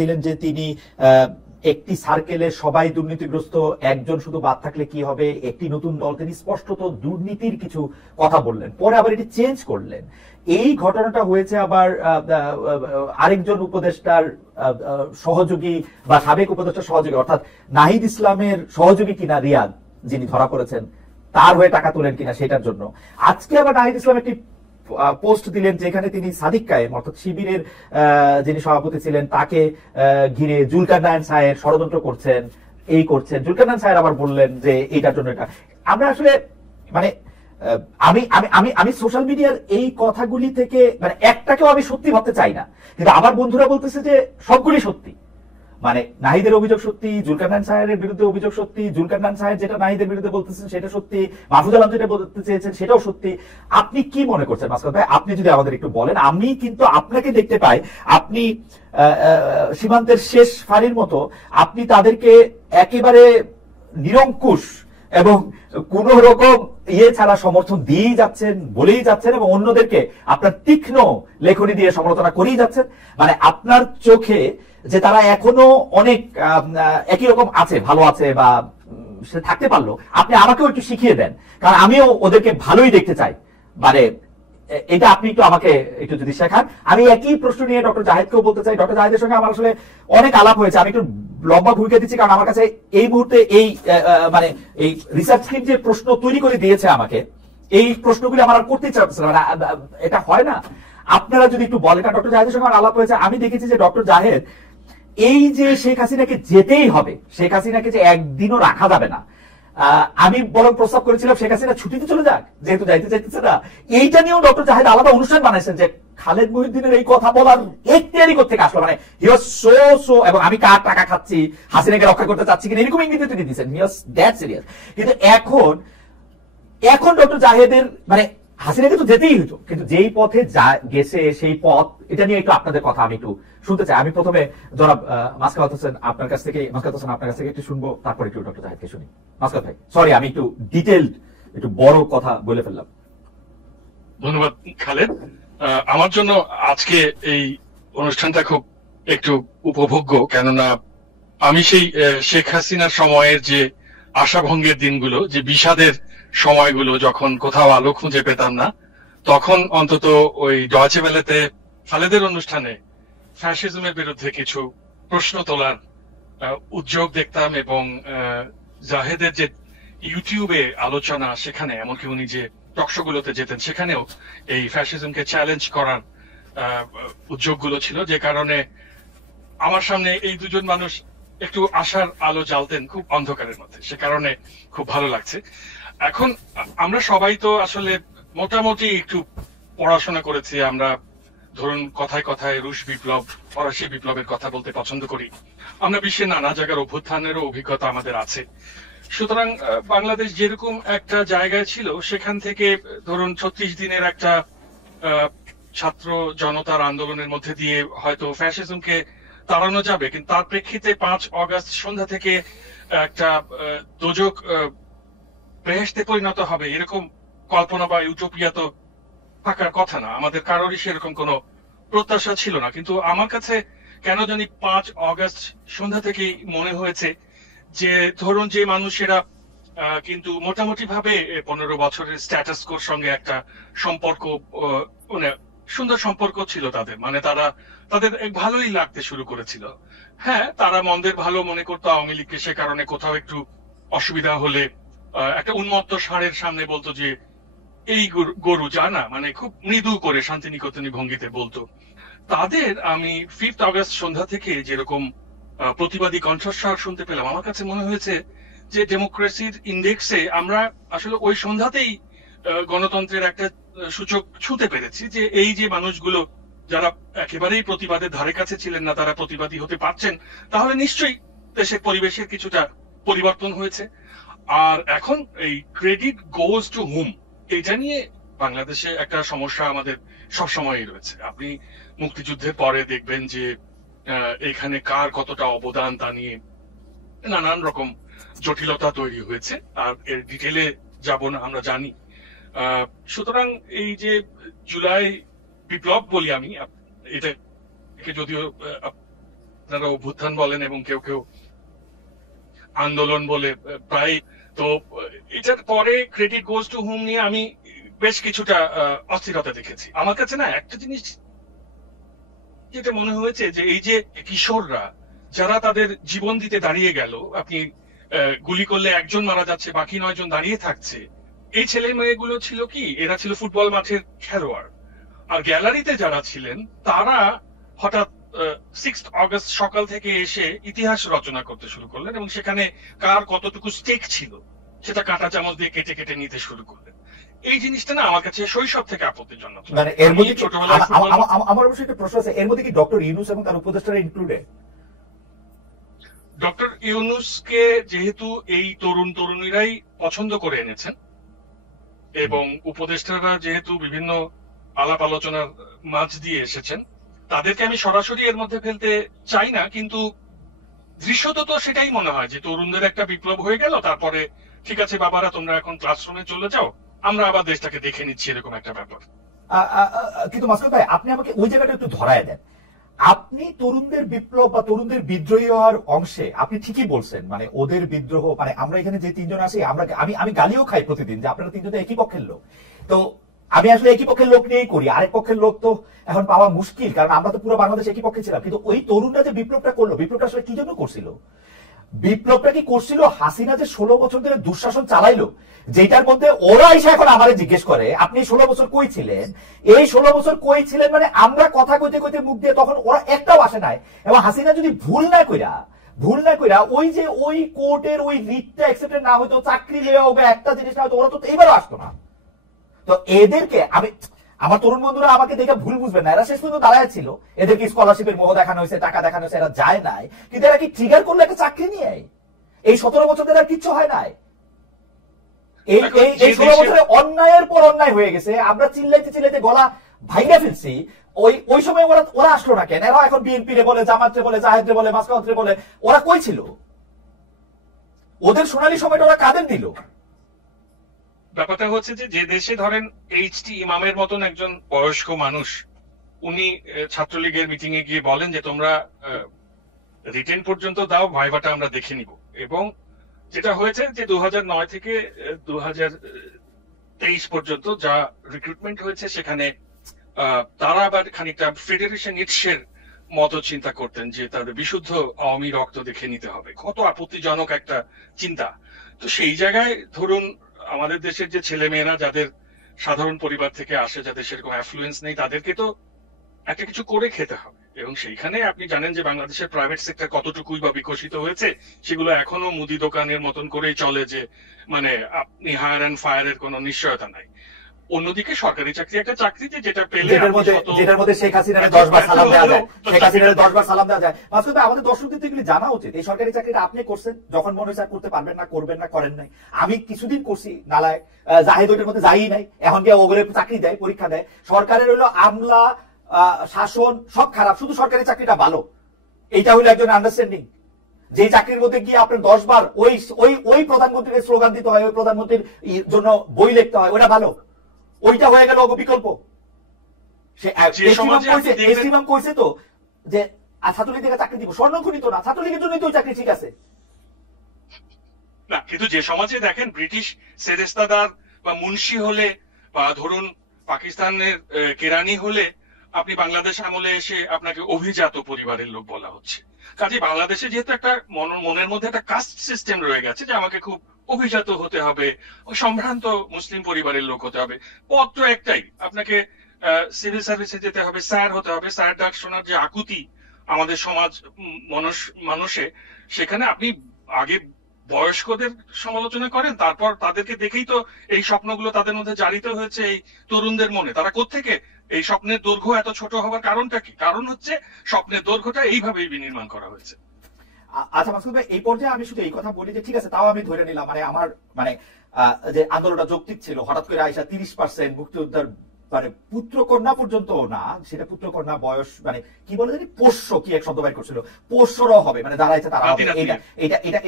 দিলেন যে তিনি একটি সার্কেলে সবাই দুর্নীতিগ্রস্ত, একজন শুধু বাদ থাকলে কি হবে, একটি নতুন দল, তিনি স্পষ্টত দুর্নীতির কিছু কথা বললেন, পরে আবার এটি চেঞ্জ করলেন। এই ঘটনাটা হয়েছে আবার আরেকজন উপদেষ্টার সহযোগী বা সাবেক উপদেষ্টার সহযোগী, অর্থাৎ নাহিদ ইসলামের সহযোগী কিনা রিয়াদ, যিনি ধরা পড়েছেন, তার হয়ে টাকা তোলেন কিনা সেটার জন্য। আজকে আবার নাহিদ ইসলাম একটি পোস্ট দিলেন যেখানে তিনি সাদিক কায়েম অর্থাৎ শিবিরের যিনি সভাপতি ছিলেন তাকে ঘিরে জুলকারনায়ন সাহেব ষড়যন্ত্র করছেন, এই করছেন। জুলকারনায়ন সাহেব আবার বললেন যে এইটার জন্য এটা। আমরা আসলে মানে আমি আমি আমি আমি সোশ্যাল মিডিয়ার এই কথাগুলি থেকে মানে একটাকেও আমি সত্যি ভাবতে চাই না, কিন্তু আমার বন্ধুরা বলতেছে যে সবগুলি সত্যি। মানে নাহিদের অভিযোগ সত্যি, জুলকারনায়ন সাহেবের বিরুদ্ধে অভিযোগ সত্যি, জুলকারনায়ন সাহেব যেটা নাহিদের বিরুদ্ধে বলতেছেন সেটা সত্যি, মাহফুজ আলম যেটা বলতে চেয়েছেন সেটাও সত্যি। আপনি কি মনে করছেন মাসকাত ভাই? আপনি যদি আমাদের একটু বলেন। আমি কিন্তু আপনাকে দেখতে পাই আপনি সীমান্তের শেষ ফাঁড়ির মতো আপনি তাদেরকে একেবারে নিরঙ্কুশ এবং কোন রকম ইয়ে ছাড়া সমর্থন দিয়েই যাচ্ছেন, বলেই যাচ্ছেন, এবং অন্যদেরকে আপনার তীক্ষ্ণ লেখনী দিয়ে সমালোচনা করেই যাচ্ছেন। মানে আপনার চোখে যে তারা এখনো অনেক একই রকম আছে, ভালো আছে বা সে থাকতে পারলো, আপনি আমাকেও একটু শিখিয়ে দেন, কারণ আমিও ওদেরকে ভালোই দেখতে চাই। মানে এটা আপনি একটু আমাকে একটু যদি শেখান। আমি একই প্রশ্ন নিয়ে ডক্টর জাহেদকেও বলতে চাই। ডক্টর জাহেদের সঙ্গে আমার আসলে অনেক আলাপ হয়েছে, আমি একটু লম্বা ভূমিকা দিচ্ছি কারণ আমার কাছে এই মুহূর্তে এই মানে এই রিসার্চ টিম যে প্রশ্ন তৈরি করে দিয়েছে আমাকে, এই প্রশ্নগুলি আমার আর করতে ইচ্ছা হচ্ছে না, এটা হয় না। আপনারা যদি একটু বলেন, কারণ ডক্টর জাহেদের সঙ্গে আমার আলাপ হয়েছে, আমি দেখেছি যে ডক্টর জাহেদ এই যে শেখ হাসিনাকে যেতেই হবে, শেখ হাসিনাকে যে একদিনও রাখা যাবে না, আমি বরং প্রস্তাব করেছিলাম শেখ হাসিনা ছুটিতে চলে যাক, যেহেতু যাইতে চাইতেছে না। এইটা নিয়েও ডক্টর জাহেদ আলাদা অনুষ্ঠান বানাইছেন যে খালেদ মহিউদ্দিনের এই কথা বলার এখতিয়ারই কোত্থেকে আসলো, মানে হি ওয়াজ সো এবং আমি কার টাকা খাচ্ছি, হাসিনাকে রক্ষা করতে চাচ্ছি কিনা, এরকম ইঙ্গিত তিনি দিয়েছেন। হি ওয়াজ দ্যাট সিরিয়াস। কিন্তু এখন ডক্টর জাহেদের মানে হাসিনাকে তো যেতেই হতো, কিন্তু যেই পথে গেছে সেই পথ, এটা নিয়ে একটু আপনাদের কথা আমি একটু শুনতে চাই। আমি প্রথমে জনাব মাসকাত হোসেন আপনার কাছ থেকে একটু শুনবো, তারপর একটু ডক্টর জাহেদকে শুনি। মাসকাত ভাই, সরি আমি একটু ডিটেইলড একটু বড় কথা বলে ফেললাম। ধন্যবাদ খালেদ। আমার জন্য আজকে এই অনুষ্ঠানটা খুব একটু উপভোগ্য, কেননা আমি সেই শেখ হাসিনার সময়ের যে আশাভঙ্গের দিনগুলো, যে বিষাদের সময়গুলো, যখন কোথাও আলো খুঁজে পেতাম না, তখন অন্তত ওই ডয়েচে ওয়েলেতে খালেদের অনুষ্ঠানে ফ্যাসিজমের বিরুদ্ধে কিছু প্রশ্ন তোলার উদ্যোগ দেখতাম, এবং জাহেদের যে ইউটিউবে আলোচনা, সেখানে এমনকি উনি যে টকশোগুলোতে যেতেন সেখানেও এই ফ্যাসিজমকে চ্যালেঞ্জ করার উদ্যোগগুলো ছিল, যে কারণে আমার সামনে এই দুজন মানুষ একটু আশার আলো জ্বালতেন খুব অন্ধকারের মধ্যে, সে কারণে খুব ভালো লাগছে। এখন আমরা সবাই তো আসলে মোটামুটি একটু পড়াশোনা করেছি, আমরা ধরুন কথায় কথায় রুশ বিপ্লব, ফরাসি বিপ্লবের কথা বলতে পছন্দ করি, আমরা বিশ্বের নানা জায়গার অভ্যুত্থানেরও অভিজ্ঞতা আমাদের আছে। সুতরাং বাংলাদেশ যেরকম একটা জায়গায় ছিল, সেখান থেকে ধরুন 36 দিনের একটা ছাত্র জনতার আন্দোলনের মধ্যে দিয়ে হয়তো ফ্যাসিজমকে তাড়ানো যাবে, কিন্তু তার প্রেক্ষিতে 5 অগাস্ট সন্ধ্যা থেকে একটা দোজক বেহেশতে পরিণত হবে, এরকম কল্পনা বা ইউটোপিয়া তো থাকার কথা না। আমাদের কারোরই সেরকম কোনো প্রত্যাশা ছিল না, কিন্তু আমার কাছে কেন জানি 5 অগাস্ট সন্ধ্যা থেকেই মনে হয়েছে যে ধরুন যে মানুষেরা কিন্তু মোটামুটি ভাবে 15 বছরের স্ট্যাটাস কোর সঙ্গে একটা সম্পর্ক, মানে সুন্দর সম্পর্ক ছিল তাদের, মানে তাদের ভালোই লাগতে শুরু করেছিল। হ্যাঁ, তারা মন্দের ভালো মনে করতো আওয়ামী লীগকে, সে কারণে কোথাও একটু অসুবিধা হলে একটা উন্মত্ত ষাঁড়ের সামনে বলতো যে এই গরু জানা, মানে খুব মৃদু করে শান্তিনিকেতনী ভঙ্গিতে বলতো। তাদের আমি 5 অগাস্ট সন্ধ্যা থেকে যেরকম প্রতিবাদী কণ্ঠস্বর শুনতে পেলাম, আমার কাছে মনে হয়েছে যে ডেমোক্রেসির ইন্ডেক্সে আমরা আসলে ওই সন্ধ্যাতেই গণতন্ত্রের একটা সূচক ছুঁতে পেরেছি, যে এই যে মানুষগুলো যারা একেবারেই প্রতিবাদের ধারে কাছে ছিলেন না, তারা প্রতিবাদী হতে পারছেন, তাহলে নিশ্চয়ই দেশের পরিবেশের কিছুটা পরিবর্তন হয়েছে। আর এখন এই ক্রেডিট গোজ টু হুম, এটা নিয়ে বাংলাদেশে একটা সমস্যা আমাদের সবসময়ই রয়েছে। আপনি মুক্তিযুদ্ধের পরে দেখবেন যে এখানে কার কতটা অবদান তা নিয়ে নানান রকম জটিলতা তৈরি হয়েছে, আর এর ডিটেলে যাব না, আমরা জানি। সুতরাং এই যে জুলাই বিপ্লব বলি আমি, এটাকে যদিও আপনারা অভ্যুত্থান বলেন এবং কেউ কেউ আন্দোলন বলে প্রায়। তো এটার পরে ক্রেডিট গোজ টু হোম নিয়ে আমি বেশ কিছুটা অস্থিরতা দেখেছি। আমার কাছে না একটা জিনিস যেটা মনে হয়েছে যে এই যে কিশোররা যারা তাদের জীবন দিতে দাঁড়িয়ে গেল, আপনি গুলি করলে একজন মারা যাচ্ছে, বাকি 9 জন দাঁড়িয়ে থাকছে, এই ছেলে মেয়েগুলো ছিল কি, এরা ছিল ফুটবল মাঠের খেলোয়াড়। আর গ্যালারিতে যারা ছিলেন তারা হঠাৎ 6 অগস্ট সকাল থেকে এসে ইতিহাস রচনা করতে শুরু করলেন এবং সেখানে কার কতটুকু স্টেক ছিল সেটা কাঁটা চামচ দিয়ে কেটে কেটে নিতে শুরু করলেন। এই জিনিসটা না আমার কাছে শৈশব থেকে আপত্তিজনক। মানে এর মধ্যে ছোটবেলায় আমার অবশ্যই একটা প্রশ্ন আছে, এর মধ্যে কি ডক্টর ইউনূস এবং তার উপদেষ্টারা ইনক্লুডেড? ডক্টর ইউনূসকে যেহেতু এই তরুণ তরুণীরাই পছন্দ করে এনেছেন এবং উপদেষ্টারা যেহেতু বিভিন্ন আলাপ আলোচনার মাঝ দিয়ে এসেছেন, তাদেরকে আমি সরাসরি এর মধ্যে ফেলতে চাই না, কিন্তু দৃশ্যত তো সেটাই মনে হয় যে তরুণদের একটা বিপ্লব হয়ে গেল, তারপরে ঠিক আছে বাবারা তোমরা এখন ক্লাসরুমে চলে যাও, আমরা আবার দেশটাকে দেখে নিচ্ছি, এরকম একটা ব্যাপার। কিন্তু মাসুদ ভাই, আপনি আমাকে ওই জায়গাটা একটু ধরায় দেন। আপনি তরুণদের বিপ্লব বা তরুণদের বিদ্রোহী হওয়ার অংশে আপনি ঠিকই বলছেন, মানে ওদের বিদ্রোহ, মানে আমরা এখানে যে 3 জন আছি, আমি গালিও খাই প্রতিদিন যে আপনারা 3 জন একই পক্ষের লোক। তো আমি আসলে একই পক্ষের লোক নিয়েই করি, আরেক পক্ষের লোক তো এখন পাওয়া মুশকিল, কারণ আমরা তো পুরো বাংলাদেশ একই পক্ষে ছিলাম। কিন্তু ওই তরুণরা যে বিপ্লবটা করলো, বিপ্লবটা আসলে কি জন্য করছিল? বিপ্লবটা কি করছিল হাসিনা যে 16 বছর ধরে দুঃশাসন চালাইলো, যেটার মধ্যে ওরা এসে এখন আমাদের জিজ্ঞেস করে আপনি 16 বছর কই ছিলেন? এই 16 বছর কই ছিলেন মানে আমরা কথা কইতে কইতে মুখ দিয়ে, তখন ওরা একটাও আসে নাই। এবং হাসিনা যদি ভুল না কইরা ওই যে ওই কোর্টের ওই রিটটা অ্যাকসেপ্টেড না হইতো, চাকরি লেওয়া হবে, একটা জিনিস না হয়তো, ওরা তো এইবারও আসতো না। তো এদেরকে আমার তরুণ বন্ধুরা আমাকে দেখে ভুল বুঝবেন না, এরা শেষ পর্যন্ত দাঁড়ায় ছিল, এদেরকে স্কলারশিপের মোহ দেখানো হয়েছে, টাকা দেখানো হয়েছে, এরা যায় নাই। কিন্তু এরা কি ট্রিগার করলে একটা চাকরি নিয়ে এই 17 বছর ধরে আর কিচ্ছু হয় নাই। এই 16 বছরে অন্যায়ের পর অন্যায় হয়ে গেছে, আমরা চিল্লাইতে গলা ভাইগা ফেলছি। ওই সময় ওরা আসলো না কেন? এরা এখন বিএনপি রে বলে, জামাত রে বলে, জাহেদ রে বলে, মাসকাওয়াত রে বলে, ওরা কই ছিল? ওদের সোনালী সময়টা ওরা কাদের দিল? ব্যাপারটা হচ্ছে যে দেশে ধরেন এইচটি ইমামের মতন একজন বয়স্ক মানুষ, উনি ছাত্রলীগের মিটিং এ গিয়ে বলেন যে তোমরা রিটেন পর্যন্ত দাও, ভাইভাটা আমরা দেখে নিব। এবং যেটা হয়েছে যে 2009 থেকে 2023 পর্যন্ত যা রিক্রুটমেন্ট হয়েছে, সেখানে তারা আবার খানিকটা ফেডারেশন নিটসের মতো চিন্তা করতেন যে তাদের বিশুদ্ধ আওয়ামী রক্ত দেখে নিতে হবে। কত আপত্তিজনক একটা চিন্তা। তো সেই জায়গায় ধরুন আমাদের দেশের যে ছেলে মেয়েরা যাদের সাধারণ পরিবার থেকে আসে, যাদের সেরকম অ্যাফ্লুয়েন্স নেই, তাদেরকে তো একটা কিছু করে খেতে হবে। এবং সেইখানে আপনি জানেন যে বাংলাদেশের প্রাইভেট সেক্টর কতটুকুই বা বিকশিত হয়েছে, সেগুলো এখনো মুদি দোকানের মতন করেই চলে, যে মানে আপনি হায়ার অ্যান্ড ফায়ারের কোনো নিশ্চয়তা নাই। অন্যদিকে সরকারি চাকরি একটা চাকরি যেটা পেলে যেটার মধ্যে শেখ হাসিনার 10 বার সালাম দেওয়া যায়, শেখ হাসিনার 10 বার সালাম দেওয়া যায়। মাসুদ ভাই, আমাদের দর্শকদের এগুলি জানা উচিত। এই সরকারি চাকরিটা আপনি করছেন, যখন মনে হয়েছে করতে পারবেন না, করবেন না, করেন নাই। আমি কিছুদিন করছি নালায়, জাহেদ ওইটার মধ্যে যাই নাই, এখন গিয়ে ওগুলো চাকরি দেয়, পরীক্ষা দেয়। সরকারের হইলো আমলা শাসন সব খারাপ, শুধু সরকারি চাকরিটা ভালো, এইটা হইলো একজন আন্ডারস্ট্যান্ডিং। যে চাকরির মধ্যে গিয়ে আপনার 10 বার ওই প্রধানমন্ত্রীর স্লোগান দিতে হয়, ওই প্রধানমন্ত্রীর জন্য বই লিখতে হয়, ওটা ভালো। ওইটা হয়ে গেল বিকল্প। সে কইছে তো যে ছাত্রলীগ থেকে চাকরি দিব, স্বর্ণখনি তো না, ছাত্রলীগের জন্যই তো চাকরি ঠিক আছে না। কিন্তু যে সমাজে দেখেন ব্রিটিশ সেরেস্তাদার বা মুন্সি হলে, বা ধরুন পাকিস্তানের কেরানি হলে, আপনি বাংলাদেশ আমলে এসে আপনাকে অভিজাত পরিবারের লোক বলা হচ্ছে। কাজে বাংলাদেশে যেহেতু একটা মনের মধ্যে একটা কাস্ট সিস্টেম রয়ে গেছে যে আমাকে খুব অভিজাত হতে হবে, সম্ভ্রান্ত মুসলিম পরিবারের লোক হতে হবে, পথ তো একটাই, আপনাকে সিভিল সার্ভিসে যেতে হবে, স্যার হতে হবে। স্যার ডাক শোনার যে আকুতি আমাদের সমাজ মানুষে, সেখানে আপনি আগে বয়স্কদের সমালোচনা করেন, তারপর তাদেরকে দেখেই তো এই স্বপ্নগুলো তাদের মধ্যে জারিত হয়েছে এই তরুণদের মনে। তারা কোত্থেকে এই স্বপ্নের দৈর্ঘ্য এত ছোট হওয়ার কারণটা কি? কারণ হচ্ছে স্বপ্নের দৈর্ঘ্যটা এইভাবেই বিনির্মাণ করা হয়েছে। আচ্ছা মাসুদ ভাই, এই পর্যায়ে আমি শুধু এই কথা বলি যে ঠিক আছে, তাও আমি ধরে নিলাম, মানে আমার মানে যে আন্দোলনটা যৌক্তিক ছিল, হঠাৎ করে আইসা 30% মুক্তিযোদ্ধার মানে পুত্রকন্যা পর্যন্ত না, সেটা পুত্রকন্যা বয়স মানে কি বলে জানি, পোষ্য কি এক শব্দ বাইর করছিল, পোষ্যরাও হবে, মানে যারা আছে তারা হবে।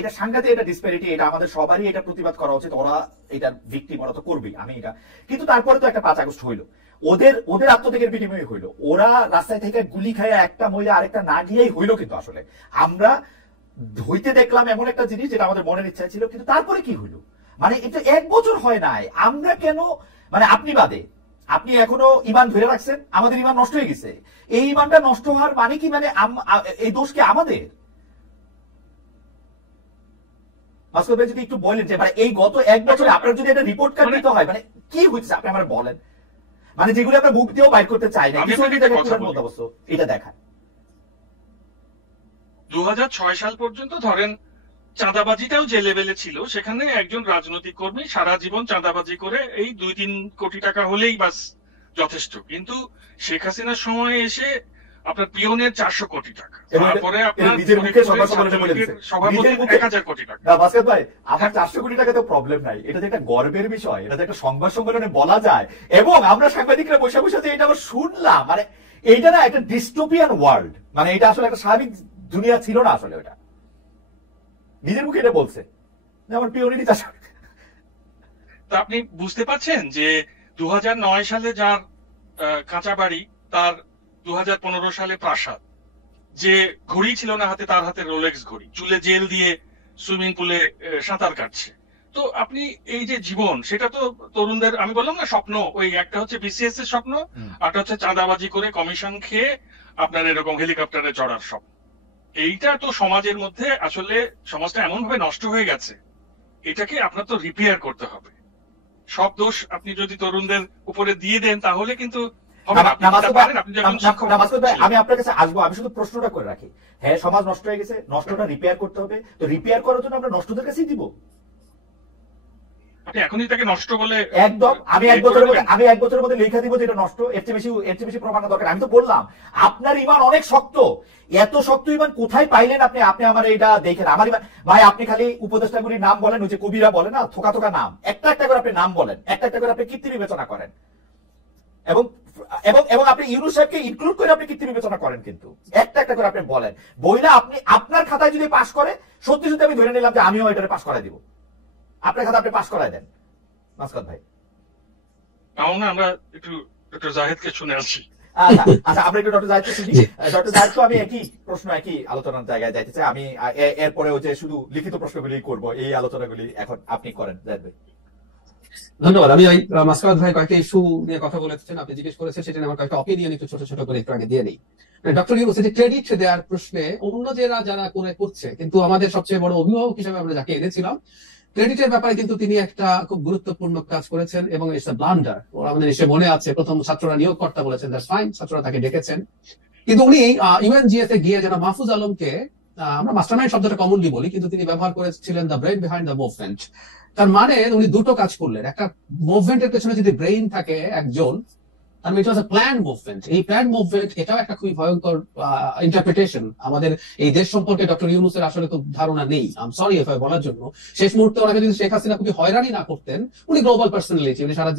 এটা সাংঘাতিক একটা ডিসপ্যারিটি, এটা আমাদের সবারই এটা প্রতিবাদ করা উচিত। ওরা এটা ভিকটিম, ওরা তো করবেই, আমি এটা। কিন্তু তারপরে তো একটা 5 আগস্ট হইলো, ওদের ওদের আত্মত্যাগের বিনিময়ে হইলো, ওরা রাস্তায় থেকে গুলি খায় একটা মহিলা আরেকটা না গিয়েই হইলো। কিন্তু আসলে আমরা হইতে দেখলাম এমন একটা জিনিস যেটা আমাদের মনের ইচ্ছা ছিল, কিন্তু তারপরে কি হইলো? মানে এটা 1 বছর হয় নাই, আমরা কেন, মানে আপনি বাদে, আপনি এখনো ইমান ধরে রাখছেন, আমাদের ইমান নষ্ট হয়ে গেছে। এই ইমানটা নষ্ট হওয়ার মানে কি, মানে এই দোষ কি আমাদের? মাসুদ ভাই যদি একটু বলেন যে মানে এই গত 1 বছরে আপনার যদি একটা রিপোর্ট কার্ড দিতে হয়, মানে কি হচ্ছে আপনি আমার বলেন, মানে যেগুলো আমরা মুখ দিয়েও বাইর করতে চাই না, কিছু এটা দেখান। 2006 সাল পর্যন্ত ধরেন চাঁদাবাজিটাও যে লেভেলে ছিল, সেখানে একজন রাজনৈতিক কর্মী সারা জীবন চাঁদাবাজি করে এই 2-3 কোটি টাকা হলেই বাস যথেষ্ট। কিন্তু শেখ হাসিনার সময় এসে আপনার পিওনের 400 কোটি টাকা, তারপরে আপনার নিজের মুখে সভাপতি 1000 কোটি টাকা। বাস্কেট ভাই, আমার 400 কোটি টাকা তো প্রবলেম নাই, এটা যে একটা গর্বের বিষয়, এটা যে একটা সংবাদ সম্মেলনে বলা যায়, এবং আমরা সাংবাদিকরা বসে বসে যে এটা আমরা শুনলাম, মানে এইটা না একটা ডিস্টোপিয়ান ওয়ার্ল্ড, মানে এটা আসলে একটা স্বাভাবিক দুনিয়া ছিল না আসলে। ওটা নিজের মুখে এটা বলছে আমার পিওনেরই 400। তা আপনি বুঝতে পারছেন যে 2009 সালে যার কাঁচা বাড়ি, তার 2015 সালে প্রাসাদ, যে ঘড়ি ছিল না হাতে, তার হাতে রোলেক্স ঘড়ি, চুলে জেল দিয়ে সুইমিং পুলে সাঁতার কাটছে। তো আপনি এই যে জীবন, সেটা তো তরুণদের, আমি বললাম না স্বপ্ন, ওই একটা হচ্ছে বিসিএস এর স্বপ্ন, আরটা হচ্ছে চাঁদাবাজি করে কমিশন খেয়ে আপনার এরকম হেলিকপ্টারে চড়ার স্বপ্ন। এইটা তো সমাজের মধ্যে আসলে সমাজটা এমন ভাবে নষ্ট হয়ে গেছে, এটাকে আপনার তো রিপেয়ার করতে হবে। সব দোষ আপনি যদি তরুণদের উপরে দিয়ে দেন তাহলে কিন্তু আমি আপনার কাছে আসবো, আমি শুধু প্রশ্নটা করে রাখি, হ্যাঁ সমাজ নষ্ট হয়ে গেছে, নষ্টটা রিপেয়ার করতে হবে, তো রিপেয়ার করার জন্য আমরা নষ্টদের কাছেই দিব? আপনি এখনই তাকে নষ্ট বলে একদম আমি 1 বছরের মধ্যে লেখা দিব যে এটা নষ্ট, এর চেয়ে বেশি প্রমাণ দরকার। আমি তো বললাম আপনার ইমান অনেক শক্ত, এত শক্ত ইমান কোথায় পাইলেন আপনি? আপনি আমার এটা দেখেন, আমার ইমান ভাই, আপনি খালি উপদেষ্টাগুলির নাম বলেন, ওই যে কবিরা বলেন না, থোকা থোকা নাম, একটা একটা করে আপনি নাম বলেন, একটা একটা করে আপনি কীর্তি বিবেচনা করেন, এবং এবং এবং আপনি ইউনূস সাহেবকে ইনক্লুড করে আপনি কীর্তি বিবেচনা করেন, কিন্তু একটা একটা করে আপনি বলেন। বইলা আপনি আপনার খাতায় যদি পাস করে, সত্যি সত্যি আমি ধরে নিলাম যে আমিও এটারে পাস করাই দিব, আপনার খাতা আপনি পাস করাই দেন। মাসকাত ভাই, আমরা একটু ডক্টর জাহিদকে শুনে আসছি। আচ্ছা আমরা একটু ডক্টর জাহিদকে শুনি। ডক্টর জাহিদ, আমি একই প্রশ্ন, একই আলোচনার জায়গায় যাইতে চাই। আমি এরপরেও যে শুধু লিখিত প্রশ্নগুলি করব, এই আলোচনাগুলি এখন আপনি করেন জাহিদ ভাই। ধন্যবাদ। আমি মাসকাত ভাই কয়েকটা ইস্যু নিয়ে কথা বলেছেন, আপনি জিজ্ঞেস করেছেন, সেটা আমার কয়েকটা অপিনিয়ন একটু ছোট ছোট করে একটু আগে দিয়ে নেই। ডক্টর ইউনূস যে ক্রেডিট দেওয়ার প্রশ্নে অন্য যারা করছে, কিন্তু আমাদের সবচেয়ে বড় অভিভাবক হিসেবে আমরা যাকে এনেছিলাম, ক্রেডিটের ব্যাপারে কিন্তু তিনি একটা খুব গুরুত্বপূর্ণ কাজ করেছেন, এবং ইটস আ ব্লান্ডার। আমাদের এসে মনে আছে প্রথম ছাত্ররা নিয়োগকর্তা বলেছেন দ্যাটস ফাইন, ছাত্ররা তাকে ডেকেছেন, কিন্তু উনি ইউএনজিএ তে গিয়ে যেন মাহফুজ আলমকে, আমরা মাস্টারমাইন্ড শব্দটা কমনলি বলি, কিন্তু তিনি ব্যবহার করেছিলেন the brain behind the movement. তার মানে উনি দুটো কাজ করলেন, একটা মুভমেন্টের পেছনে যদি ব্রেইন থাকে একজন, তার মানে ইট ওয়াজ আ প্ল্যান মুভমেন্ট। এই প্ল্যান মুভমেন্ট, এটাও একটা খুবই ভয়ঙ্কর ইন্টারপ্রিটেশন। আমাদের এই দেশ সম্পর্কে ডক্টর ইউনূসের আসলে খুব ধারণা নেই, I am sorry F I বলার জন্য। শেষ মুহূর্তে ওনাকে যদি শেখ হাসিনা খুবই হয়রানি না করতেন, উনি গ্লোবাল পার্সোনালিটি, উনি সারা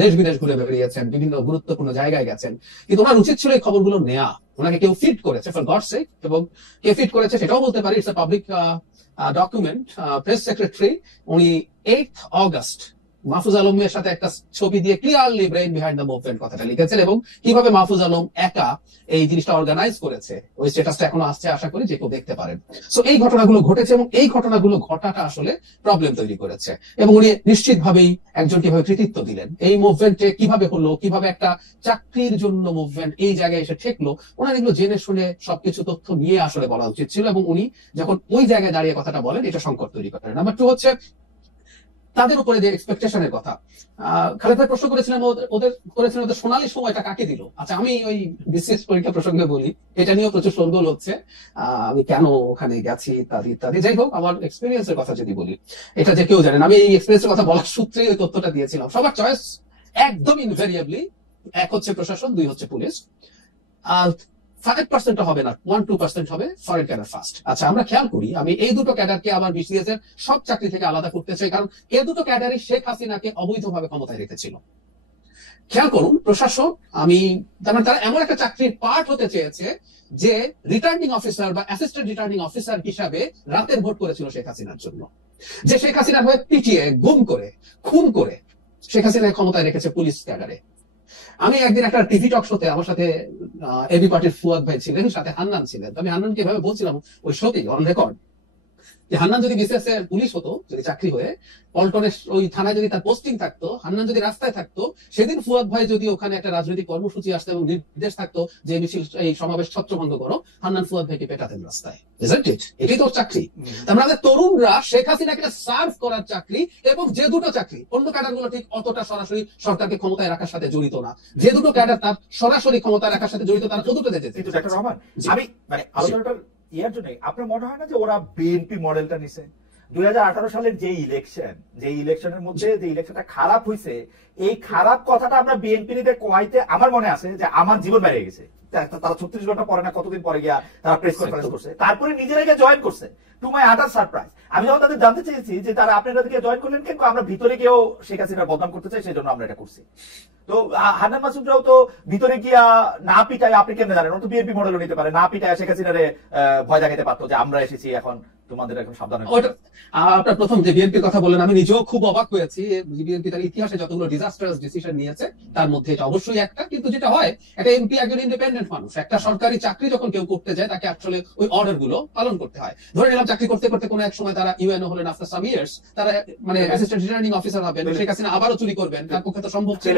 দেশ বিদেশ ঘুরে বেরিয়েছেন, বিভিন্ন গুরুত্বপূর্ণ জায়গায় গেছেন, কিন্তু ওনার উচিত ছিল এই খবরগুলো নেওয়া। ওনাকে কেউ ফিট করেছে, ফর গড সেক, এবং কে ফিট করেছে সেটাও বলতে পারি, it's a public document. Press secretary উনি 8 অগস্ট মাহফুজ আলমের সাথে একটা ছবি দিয়ে clearly brain behind the movement কথাটা লিখেছেন, এবং কিভাবে মাহফুজ আলম একা এই জিনিসটা অর্গানাইজ করেছে, ওই স্ট্যাটাসটা এখনো আসছে, আশা করি যে কেউ দেখতে পারেন। সো এই ঘটনাগুলো ঘটেছে, এবং এই ঘটনাগুলো ঘটাটা আসলে প্রবলেম তৈরি করেছে, এবং উনি নিশ্চিতভাবেই একজন কিভাবে কৃতিত্ব দিলেন, এই মুভমেন্টে কিভাবে হলো, কিভাবে একটা চাকরির জন্য মুভমেন্ট এই জায়গায় এসে ঠেকলো, ওনার এগুলো জেনে শুনে সবকিছু তথ্য নিয়ে আসলে বলা উচিত ছিল, এবং উনি যখন ওই জায়গায় দাঁড়িয়ে কথাটা বলেন, এটা সংকট তৈরি করে। নাম্বার 2 হচ্ছে তাদের উপরে যে এক্সপেকটেশনের কথা। খালেদ ভাই প্রশ্ন করেছিলেন ওদের সোনালী সময়টা কাকে দিল। আচ্ছা, আমি ওই বিসিএস পরীক্ষা প্রসঙ্গে বলি, এটা নিয়েও প্রচুর শোরগোল হচ্ছে, আমি কেন ওখানে গেছি ইত্যাদি ইত্যাদি। যাই হোক, আমার এক্সপিরিয়েন্সের কথা যদি বলি, এটা যে কেউ জানেন, আমি এই এক্সপিরিয়েন্সের কথা বলার সূত্রে ওই তথ্যটা দিয়েছিলাম। সবার চয়েস একদম ইনভেরিয়েবলি, 1 হচ্ছে প্রশাসন, 2 হচ্ছে পুলিশ, 5% হবে না, 1-2% হবে ফরেন ক্যাডার ফার্স্ট। আচ্ছা, আমরা খেয়াল করি, আমি এই দুটো ক্যাডারকে আবার বিসিএস এর সব চাকরি থেকে আলাদা করতে চাই, কারণ এই দুটো ক্যাডারই শেখ হাসিনাকে অবৈধভাবে ক্ষমতায় রেখেছিল। খেয়াল করুন, প্রশাসক, তারা এমন একটা চাকরির পার্ট হতে চেয়েছে যে রিটার্নিং অফিসার বা অ্যাসিস্ট্যান্ট রিটার্নিং অফিসার হিসাবে রাতের ভোট করেছিল শেখ হাসিনার জন্য, যে শেখ হাসিনার হয়ে পিটিয়ে, গুম করে, খুন করে শেখ হাসিনা ক্ষমতায় রেখেছে পুলিশ ক্যাডারে। আমি একদিন একটা টিভি টক শোতে আমার সাথে এবি পার্টির ফুয়াদ ভাই ছিলেন, সাথে হান্নান ছিলেন। তো আমি হান্নানকে এভাবে বলছিলাম ওই শোতেই অন রেকর্ড, যে হান্নান যদি বিসিএস এর পুলিশ হতো, যদি চাকরি হয়ে পল্টনের ওই থানায় যদি তার পোস্টিং থাকতো, হান্নান যদি রাস্তায় থাকতো, সেদিন ফুয়াদ ভাই যদি ওখানে একটা রাজনৈতিক কর্মসূচি আসতো এবং নির্দেশ থাকতো যে মিছিল এই সমাবেশ ছত্রভঙ্গ করো, হান্নান ফুয়াদ ভাইকে পেটাতেন রাস্তায়। এটাই তো চাকরি। তারপরে আমাদের তরুণরা শেখ হাসিনাকে সার্ভ করার চাকরি, এবং যে দুটো চাকরি, অন্য ক্যাডার গুলো ঠিক অতটা সরাসরি সরকারকে ক্ষমতায় রাখার সাথে জড়িত না, যে দুটো ক্যাডার তার সরাসরি ক্ষমতায় রাখার সাথে জড়িত, তারা দুটোতে যেতে। কিন্তু ডক্টর রহমান, আমি মানে আলোচনাটার ইয়ার জন্য আপনার মনে হয় না যে ওরা বিএনপি মডেলটা নিছে? 2018 সালের যে ইলেকশনের মধ্যে যে ইলেকশনটা খারাপ হয়েছে, এই খারাপ কথাটা আমরা বিএনপি নিতে কোয়াইতে আমার মনে আছে যে আমার জীবন বেড়ে গেছে। তারা 36 ঘন্টা পরে না কতদিন পরে গিয়া তারা প্রেস কনফারেন্স করছে, তারপরে নিজেরা গিয়ে জয়েন করছে। টু মাই আদার সারপ্রাইজ, আমি যখন তাদের জানতে চেয়েছি যে তারা আপনাদেরকে জয়েন করলেন কেন, আমরা ভিতরে গিয়েও শেখ হাসিনার বদনাম করতে চাই, সেই জন্য আমরা এটা করছি। তো হান্নান মাসুদরাও তো ভিতরে গিয়া না পিটায়, আপনি কেমনে জানেন, ও তো বিএনপি মডেলও নিতে পারে, না পিটায় শেখ হাসিনারে ভয় দেখাতে পারতো যে আমরা এসেছি এখন তোমাদের এখন সাবধান। আপনার প্রথম যে বিএনপির কথা বলেন, আমি নিজেও খুব অবাক হয়েছি। বিএনপি তার ইতিহাসে যতগুলো ডিজাস্টারাস ডিসিশন নিয়েছে তার মধ্যে এটা অবশ্যই একটা। কিন্তু যেটা হয়, একটা এমপি একজন ইন্ডিপেন্ডেন্ট মানুষ, একটা সরকারি চাকরি যখন কেউ করতে যায় তাকে আসলে ওই অর্ডার গুলো পালন করতে হয়। ধরে নিলাম চাকরি করতে করতে কোনো এক সময় তারা ইউএনও হলেন, আফটার সাম ইয়ার্স তারা মানে অ্যাসিস্ট্যান্ট রিটার্নিং অফিসার হবেন, শেখ হাসিনা আবারও চুরি করবেন, তার পক্ষে তো সম্ভব ছিল।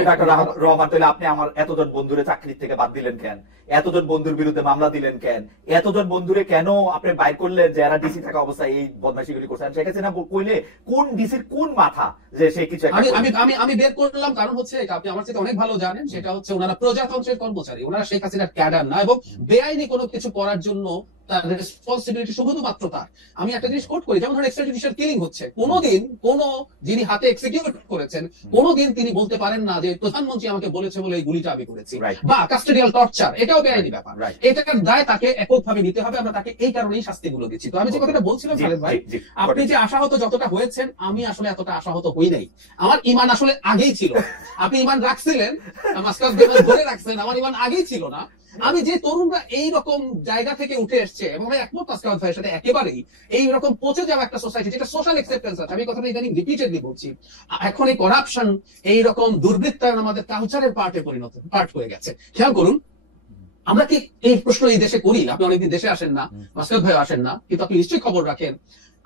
রহমান, তাহলে আপনি আমার এতজন বন্ধুরে চাকরির থেকে বাদ দিলেন কেন? এতজন বন্ধুর বিরুদ্ধে মামলা দিলেন কেন? এতজন বন্ধুরে কেন আপনি বাইর করলেন যে এরা ডিসি থাকা অবস্থায় এই বদমাইশিগুলি করছেন? শেখ হাসিনা কইলে কোন ডিসির কোন মাথা যে সে কিছু আমি বের করলাম, কারণ হচ্ছে আপনি আমার সাথে অনেক ভালো জানেন, সেটা হচ্ছে ওনারা প্রজাতন্ত্রের কর্মচারী, ওনারা শেখ হাসিনার ক্যাডার না, এবং বেআইনি কোনো কিছু করার জন্য তার রেসপন্সিবিলিটি শুধুমাত্র তার। আমি একটা জিনিস কোট করি, যেমন ধরুন এক্সট্রাজুডিশিয়াল কিলিং হচ্ছে, কোনোদিন যিনি হাতে এক্সিকিউট করেছেন কোনোদিন তিনি বলতে পারেন না যে প্রধানমন্ত্রী আমাকে বলেছে বলে এই গুলিটা আমি করেছি। বা কাস্টোডিয়াল টর্চার, এটাও বেআইনি ব্যাপার, এটার দায় তাকে এককভাবে নিতে হবে। আমরা তাকে এই কারণেই শাস্তিগুলো দিচ্ছি। তো আমি যে কথাটা বলছিলাম খালেদ ভাই, আপনি যে আশাহত যতটা হয়েছেন, আমি আসলে এতটা আশাহত হই নাই। আমার ইমান আসলে আগেই ছিল। আপনি ইমান রাখছিলেন, মাস্টার ধরে রাখছেন, আমার ইমান আগেই ছিল না। আমি যে তরুণরা এইরকম জায়গা থেকে উঠে এসছে, এবং একমত মাস্টার ভাইয়ের সাথে একেবারেই, এইরকম পচে যাওয়া একটা সোসাইটি যেটা সোশ্যাল অ্যাকসেপ্টেন্স আছে, আমি কথাটা ইদানিং রিপিটেডলি বলছি, এখন এই করাপশন, এইরকম দুর্বৃত্তায়ন আমাদের কালচারের পার্ট হয়ে গেছে। খেয়াল করুন, আমরা কি এই প্রশ্ন এই দেশে করি? আপনি অনেকদিন দেশে আসেন না, মাস্টার ভাই আসেন না, কিন্তু আপনি নিশ্চয়ই খবর রাখেন।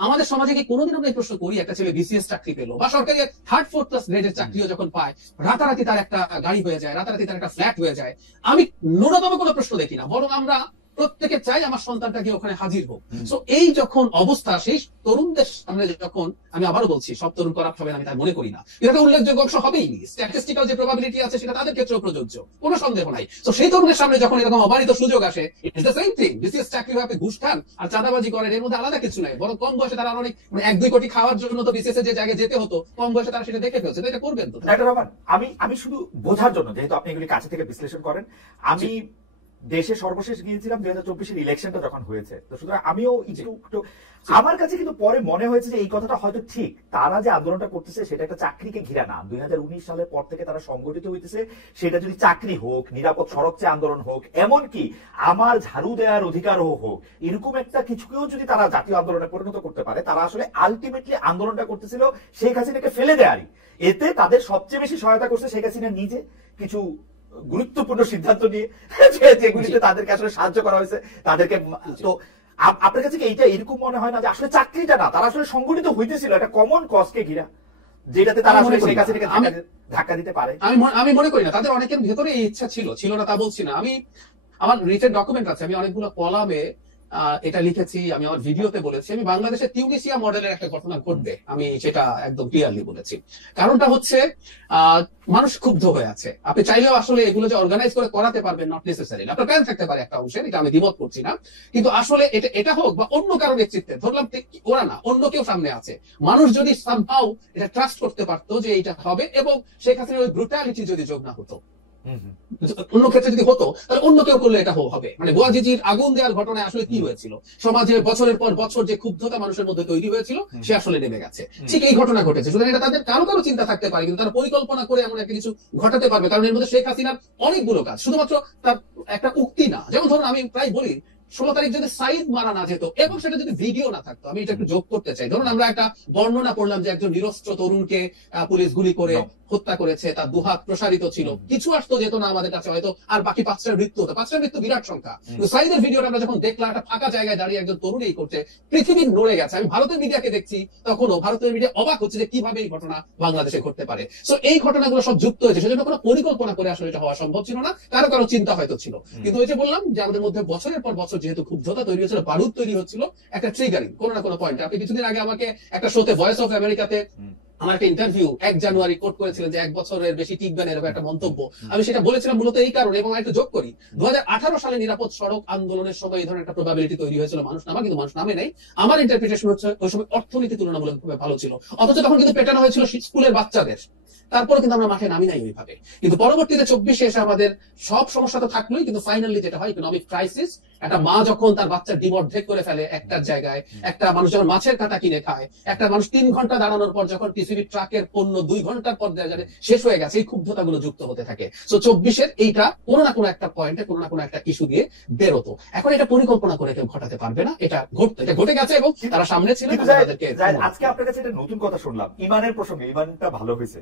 আমাদের সমাজে কি কোনোদিন আমরা এই প্রশ্ন করি, একটা ছেলে বিসিএস চাকরি পেলো বা সরকারি থার্ড ফোর্থ ক্লাস গ্রেডের চাকরিও যখন পায়, রাতারাতি তার একটা গাড়ি হয়ে যায়, রাতারাতি তার একটা ফ্ল্যাট হয়ে যায়? আমি ন্যূনতম কোনো প্রশ্ন দেখি না, বরং আমরা প্রত্যেকে চাই আমার সন্তানটাকে ওখানে হাজির হোক। সো এই যখন অবস্থা, সেই তরুণদের সামনে যখন, আমি আবারও বলছি সব তরুণ করাপ্ট হবে আমি তাই মনে করি না, এটা উল্লেখযোগ্য অংশ হবেই। স্ট্যাটিস্টিক্যাল যে প্রবাবিলিটি আছে সেটা তাদের ক্ষেত্রেও প্রযোজ্য, কোনো সন্দেহ নাই। তো সেই তরুণের সামনে যখন এরকম অবারিত সুযোগ আসে, it's the same thing. BCS চাকরি হয়ে আপনি ঘুষ খান আর চাঁদাবাজি করেন, এর মধ্যে আলাদা কিছু নাই। বরং কম বয়সে তারা অনেক 1-2 কোটি খাওয়ার জন্য তো বিসিএস যে জায়গায় যেতে হতো, কম বয়সে তারা সেটা দেখে ফেলছে। তো এটা করবেন তো? আমি শুধু বোঝার জন্য, যেহেতু আপনি এগুলি কাছে থেকে বিশ্লেষণ করেন, আমি দেশে সর্বশেষ গিয়েছিলাম 2024-এর ইলেকশনটা যখন হয়েছে, তো সুতরাং আমিও একটু আমার কাছে কিন্তু পরে মনে হয়েছে যে এই কথাটা হয়তো ঠিক। তারা যে আন্দোলনটা করতেছে সেটা একটা চাকরিকে ঘিরা না। 2019 সালের পর থেকে তারা সংগঠিত হইতেছে, সেটা যদি চাকরি হোক, নিরাপদ সড়ক চেয়ে আন্দোলন হোক, এমনকি আমার ঝাড়ু দেওয়ার অধিকারও হোক, এরকম একটা কিছুকেও যদি তারা জাতীয় আন্দোলনে পরিণত করতে পারে, তারা আসলে আলটিমেটলি আন্দোলনটা করতেছিল শেখ হাসিনাকে ফেলে দেয়ারই। এতে তাদের সবচেয়ে বেশি সহায়তা করছে শেখ হাসিনা নিজে, কিছু গুরুত্বপূর্ণ সিদ্ধান্ত নিয়ে যেগুলিতে তাদেরকে আসলে সাহায্য করা হয়েছে তাদেরকে। তো আপনার কাছে এইটা এরকম মনে হয় না যে আসলে চাকরিটা না, তারা আসলে সংগঠিত হইতেছিল একটা কমন কজকে ঘিরা, যেটাতে তারা আসলে শেখ হাসিনাকে ধাক্কা দিতে পারে? আমি মনে করি না। তাদের অনেকের ভেতরে এই ইচ্ছা ছিল না তা বলছি না। আমি আমার রিটেন ডকুমেন্ট আছে, আমি অনেকগুলো কলামে এটা লিখেছি, আমি আমার ভিডিওতে বলেছি। আমি বাংলাদেশের তিউনিসিয়া মডেলের একটা ঘটনা ঘটবে, আমি সেটা একদম ক্লিয়ারলি বলেছি। কারণটা হচ্ছে মানুষ ক্ষুব্ধ হয়ে আছে। আপনি চাইলেও আসলে এগুলো যে অর্গানাইজ করে করাতে পারবেন নট নেসেসারি। আপনার প্ল্যান থাকতে পারে একটা অংশের, এটা আমি দ্বিমত করছি না, কিন্তু আসলে এটা হোক বা অন্য কারো নেতৃত্বে, ধরলাম ওরা না, অন্য কেউ সামনে আছে, মানুষ যদি সামহাউ এটা ট্রাস্ট করতে পারতো যে এটা হবে, এবং শেখ হাসিনার ওই ব্রুটালিটি যদি যোগ না হতো, অন্য ক্ষেত্রে যদি হতো, তাহলে অন্য কেউ করলে এটা হবে। মানে বোয়াজিজির আগুন দেওয়ার ঘটনায় আসলে কি হয়েছিল, সমাজে বছরের পর বছর যে ক্ষুব্ধতা মানুষের মধ্যে তৈরি হয়েছিল, সে আসলে নেমে গেছে। ঠিক এই ঘটনা ঘটেছে। সুতরাং এটা তাদের কারো চিন্তা থাকতে পারে, কিন্তু তারা পরিকল্পনা করে এমন একটা কিছু ঘটাতে পারবে, কারণ এর মধ্যে শেখ হাসিনার অনেকগুলো কাজ, শুধুমাত্র তার একটা উক্তি না। যেমন ধরুন, আমি প্রায় বলি 16 তারিখ যদি সাইদ মারা না যেত এবং সেটা যদি ভিডিও না থাকতো, আমি এটা একটু যোগ করতে চাই। ধরুন আমরা একটা বর্ণনা পড়লাম যে একজন নিরস্ত্র তরুণকে পুলিশ গুলি করে হত্যা করেছে, তার দুহাত প্রসারিত ছিল, কিছু আসতো যেত না আমাদের কাছে, হয়তো আর বাকি 5টার মৃত্যু হতো। 5টার মৃত্যু বিরাট সংখ্যা, কিন্তু সাইদের ভিডিওটা আমরা যখন দেখলাম একটা ফাঁকা জায়গায় দাঁড়িয়ে একজন তরুণ এই করছে, পৃথিবী নড়ে গেছে। আমি ভারতের মিডিয়াকে দেখছি, তখনও ভারতের মিডিয়া অবাক হচ্ছে যে কিভাবে এই ঘটনা বাংলাদেশে ঘটতে পারে। সো এই ঘটনাগুলো সব যুক্ত হয়েছে, সেজন্য কোনো পরিকল্পনা করে আসলে এটা হওয়া সম্ভব ছিল না, কারো কারো চিন্তা হয়তো ছিল। কিন্তু ওই যে বললাম যে আমাদের মধ্যে বছরের পর বছর যেহেতু ক্ষুব্ধতা তৈরি হচ্ছিল, বারুদ তৈরি হচ্ছিল, একটা ট্রিগারিং কোনো না কোনো পয়েন্ট। আপনি কিছুদিন আগে আমাকে একটা শোতে ভয়েস অফ আমেরিকাতে আমার একটা ইন্টারভিউ 1 জানুয়ারি কোট করেছিলেন যে 1 বছরের বেশি টিকবে না, এরকম একটা মন্তব্য। আমি সেটা বলেছিলাম মূলত এই কারণে, এবং একটু যোগ করি, 2018 সালে নিরাপদ সড়ক আন্দোলনের সময় এই ধরনের একটা প্রবাবিলিটি তৈরি হয়েছিল মানুষ নামা, কিন্তু মানুষ নামে নাই। আমার ইন্টারপ্রিটেশন হচ্ছে ওই সময় অর্থনীতি তুলনামূলকভাবে ভালো ছিল, অথচ তখন কিন্তু পেটানো হয়েছিল স্কুলের বাচ্চাদের। তারপরে কিন্তু আমরা মাঠে নামি নাই ওইভাবে। কিন্তু পরবর্তীতে 24-এ এসে আমাদের সব সমস্যা তো থাকলোই, কিন্তু ফাইনালি যেটা হয় ইকোনমিক ক্রাইসিস। একটা মা যখন তার বাচ্চার ডিম অর্ধেক করে ফেলে একটার জায়গায়, একটা মানুষ যখন মাছের কাঁটা কিনে খায়, একটা মানুষ 3 ঘন্টা দাঁড়ানোর পর যখন টিসিবি ট্রাকের পণ্য 2 ঘন্টার পর দেওয়া যায় শেষ হয়ে গেছে, এই ক্ষুব্ধতাগুলো যুক্ত হতে থাকে। সো 24-এর এইটা কোনো না কোনো একটা পয়েন্টে কোনো না কোনো একটা ইস্যু দিয়ে বেরোতো। এখন এটা পরিকল্পনা করে কেউ ঘটাতে পারবে না, এটা ঘটে গেছে এবং তারা সামনে ছিল। আজকে আপনার কাছে একটা নতুন কথা শুনলাম ইমানের প্রসঙ্গে। ইমানটা ভালো হয়েছে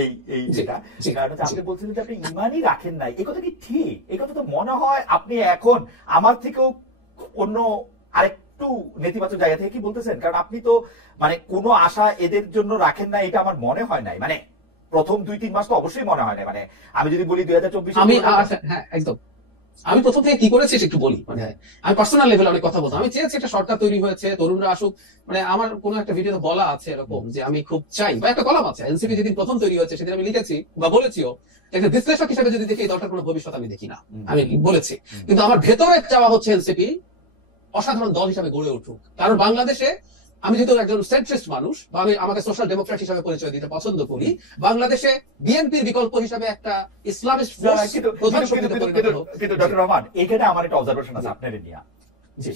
এই যেটা, কারণ আপনি বলছিলেন যে আপনি ইমানই রাখেন নাই। এই কথা কি ঠিক? এই কথা তো মনে হয় আপনি এখন আমার থেকেও অন্য আরেকটু নেতিবাচক জায়গা থেকে কি বলতেছেন, কারণ আপনি তো মানে কোনো আশা এদের জন্য রাখেন না, এটা আমার মনে হয় নাই। মানে প্রথম 2-3 মাস তো অবশ্যই মনে হয় না। মানে আমি যদি বলি 2024 আমি হ্যাঁ একদম, আমি প্রথম থেকে কি করেছি একটু বলি। মানে আমি পার্সোনাল লেভেলে অনেক কথা বলতাম, আমি চেয়েছি একটা সরকার তৈরি হয়েছে, তরুণরা আসুক। মানে আমার কোনো একটা ভিডিওতে বলা আছে এরকম যে আমি খুব চাই, বা একটা কলাম আছে, এনসিপি যেদিন প্রথম তৈরি হয়েছে সেদিন আমি লিখেছি বা বলেছিও, একটা বিশ্লেষক হিসেবে যদি দেখি এই দলটার কোনো ভবিষ্যৎ আমি দেখি না, আমি বলেছি। কিন্তু আমার ভেতরে চাওয়া হচ্ছে এনসিপি অসাধারণ দল হিসাবে গড়ে উঠুক। কারণ বাংলাদেশে আমি যেহেতু একজন সেন্ট্রিস্ট মানুষ, বা আমি আমাকে সোশ্যাল ডেমোক্রেট হিসেবে পরিচয় দিতে পছন্দ করি, বাংলাদেশে বিএনপির বিকল্প হিসেবে একটা ইসলামিস্ট প্রধান শক্তিতে পরিণত হোক। কিন্তু ডক্টর রহমান, এখানে আমার একটা অবজারভেশন আছে আপনার নিয়ে।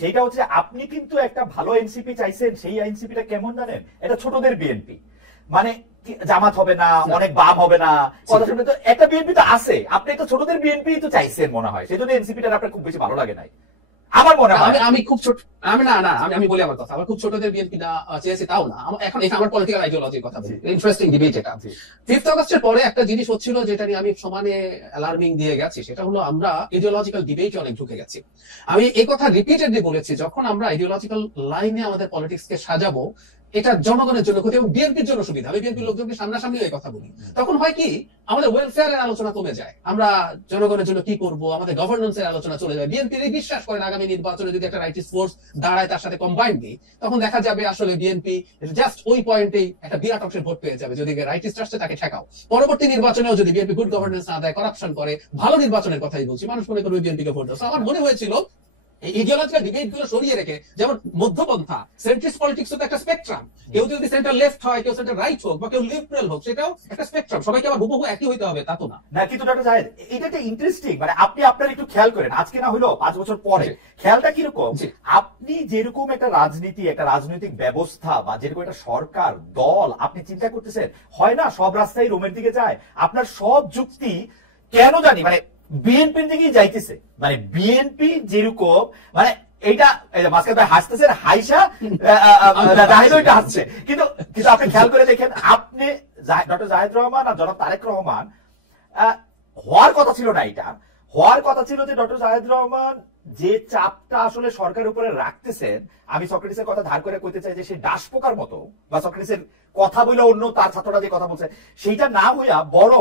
সেইটা হচ্ছে আপনি কিন্তু একটা ভালো এনসিপি চাইছেন। সেই এনসিপিটা কেমন জানেন? এটা ছোটদের বিএনপি, মানে জামাত হবে না, অনেক বাম হবে না, কথা শুনতে তো একটা বিএনপি তো আছে। আপনি একটা ছোটদের বিএনপি তো চাইছেন মনে হয়, সেই জন্য এনসিপিটা আপনার খুব বেশি ভালো লাগে নাই আমার মনে হয়। আমি খুব ছোট, আমি না না আমি বলি আমার কথা, আমার খুব ছোটদের বিএনপি না চেয়েছি তাও না। এখন এটা আমার পলিটিক্যাল আইডিওলজির কথা বলি, ইন্টারেস্টিং ডিবেট এটা। 5th আগস্টের পরে একটা জিনিস হচ্ছিল যেটা নিয়ে আমি সমানে অ্যালার্মিং দিয়ে গেছি, সেটা হলো আমরা ইডিওলজিক্যাল ডিবেটে অনেক ঢুকে গেছি। আমি এই কথা রিপিটেডলি বলেছি, যখন আমরা আইডিওলজিক্যাল লাইনে আমাদের পলিটিক্সকে সাজাবো, এটা জনগণের জন্য ক্ষতি এবং বিএনপির জন্য সুবিধা। আমি বিএনপির লোকজনকে সামনাসামনি এই কথা বলি, তখন হয় কি আমাদের ওয়েলফেয়ারের আলোচনা কমে যায়, আমরা জনগণের জন্য কি করব, আমাদের গভর্নেন্সের আলোচনা চলে যায়। বিএনপির এই বিশ্বাস করেন আগামী নির্বাচনে যদি একটা রাইটিস ফোর্স দাঁড়ায় তার সাথে কম্বাইন দিই, তখন দেখা যাবে আসলে বিএনপি জাস্ট ওই পয়েন্টেই একটা বিরাট অংশের ভোট পেয়ে যাবে। যদি রাইটিস্ট আসছে তাকে ঠেকাও, পরবর্তী নির্বাচনেও যদি বিএনপি গুড গভর্নেন্স না দেয়, করাপশন করে, ভালো নির্বাচনের কথাই বলছি, মানুষ মনে করবে বিএনপিকে ভোট দেওয়া। আমার মনে হয়েছিল এই ইডিওলজিক্যাল ডিবেট গুলো সরিয়ে রেখে, যেমন মধ্যপন্থা সেন্ট্রিস্ট পলিটিক্স তো একটা স্পেকট্রাম, কেউ যদি সেন্টার লেফট হয়, কেউ সেন্টার রাইট হোক, বা কেউ লিবারেল হোক, সেটাও একটা স্পেকট্রাম। সবাইকে আবার হুবহু একই হইতে হবে তা তো না। না কিন্তু ডক্টর জাহেদ, এটা একটা ইন্টারেস্টিং, মানে আপনি আপনার একটু খেয়াল করেন, আজকে না হলো 5 বছর পরে খেয়ালটা কিরকম। আপনি যেরকম একটা রাজনীতি, একটা রাজনৈতিক ব্যবস্থা, বা যেরকম একটা সরকার দল আপনি চিন্তা করতেছেন, হয় না সব রাস্তায় রোমের দিকে যায়, আপনার সব যুক্তি কেন জানি মানে বিএনপির দিকেই যাইতেছে। মানে বিএনপি যেরকম, মানে এইটা মাঝখানে ভাই হাসতেছেন, হাইসা জাহিদ ওইটা হাসছে, কিন্তু আপনি খেয়াল করে দেখেন, আপনি ডক্টর জাহিদ রহমান আর জনাব তারেক রহমান হওয়ার কথা ছিল না। এটা হওয়ার কথা ছিল যে ডক্টর জাহিদ রহমান যে চাপটা আসলে সরকারের উপরে রাখতেছেন, আমি সক্রেটিসের কথা ধার করে কইতে চাই যে সে ডাস পোকার মতো, বা সক্রেটিসের কথা বলে অন্য তার ছাত্ররা যে কথা বলছে সেইটা না হইয়া বড়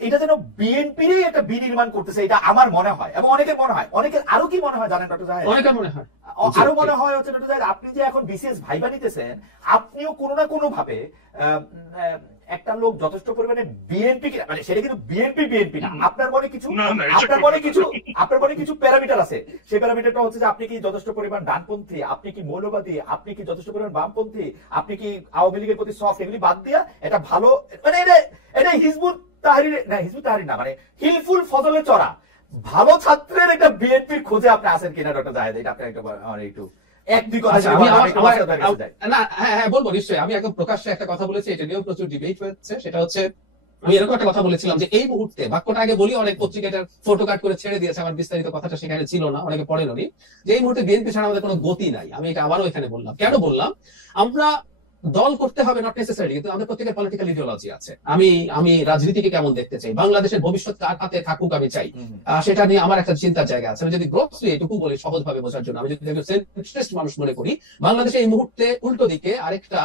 এটা যেন বিএনপিরই একটা বিনির্মাণ করতেছে, এটা আমার মনে হয়। এবং অনেকের মনে হয়, অনেকের আরো কি মনে হয় জানেন ডক্টর জাহেদ? অনেকের মনে হয়, আরো মনে হয় হচ্ছে ডক্টর জাহেদ, আপনি যে এখন বিসিএস ভাইবা নিতেছেন, আপনিও কোনো না কোনো ভাবে একটা লোক যথেষ্ট পরিমাণে বিএনপি, মানে সেটা কিন্তু বিএনপি না, আপনার মনে কিছু প্যারামিটার আছে। সেই প্যারামিটারটা হচ্ছে যে আপনি কি যথেষ্ট পরিমাণ ডানপন্থী, আপনি কি মৌলবাদী, আপনি কি যথেষ্ট পরিমাণ বামপন্থী, আপনি কি আওয়ামী লীগের প্রতি সফট, এগুলি বাদ দিয়া এটা ভালো, মানে এটা হিজবুত তাহরির না, হিজবুত তাহরির না, মানে হিলফুল ফজলে চড়া ভালো ছাত্রের একটা বিএনপির খোঁজে আপনি আছেন কিনা ডক্টর জাহেদ? এটা আপনি একটু বলবো নিশ্চয়ই। আমি একদম প্রকাশ্যে একটা কথা বলেছি, এটা নিয়েও প্রচুর ডিবেট হচ্ছে, সেটা হচ্ছে আমি এরকম একটা কথা বলেছিলাম যে এই মুহূর্তে, বাক্যটা আগে বলি, অনেক পত্রিকা এটার ফটো কাট করে ছেড়ে দিয়েছে, আমার বিস্তারিত কথাটা সেখানে ছিল না, অনেকে পড়েনি, যে এই মুহূর্তে বিএনপি ছাড়া আমাদের কোনো গতি নাই। আমি এটা আবারও এখানে বললাম। কেন বললাম? আমরা দল করতে হবে নট নেসেসারি, কিন্তু আমাদের প্রত্যেকের পলিটিক্যাল ইডিওলজি আছে। আমি আমি রাজনীতিকে কেমন দেখতে চাই, বাংলাদেশের ভবিষ্যৎ কার হাতে থাকুক আমি চাই, সেটা নিয়ে আমার একটা চিন্তার জায়গা আছে। আমি যদি গ্রোসলি এটুকু বলি সহজভাবে বোঝার জন্য, আমি যদি সেন্ট্রিস্ট মানুষ মনে করি, বাংলাদেশে এই মুহূর্তে উল্টো দিকে আরেকটা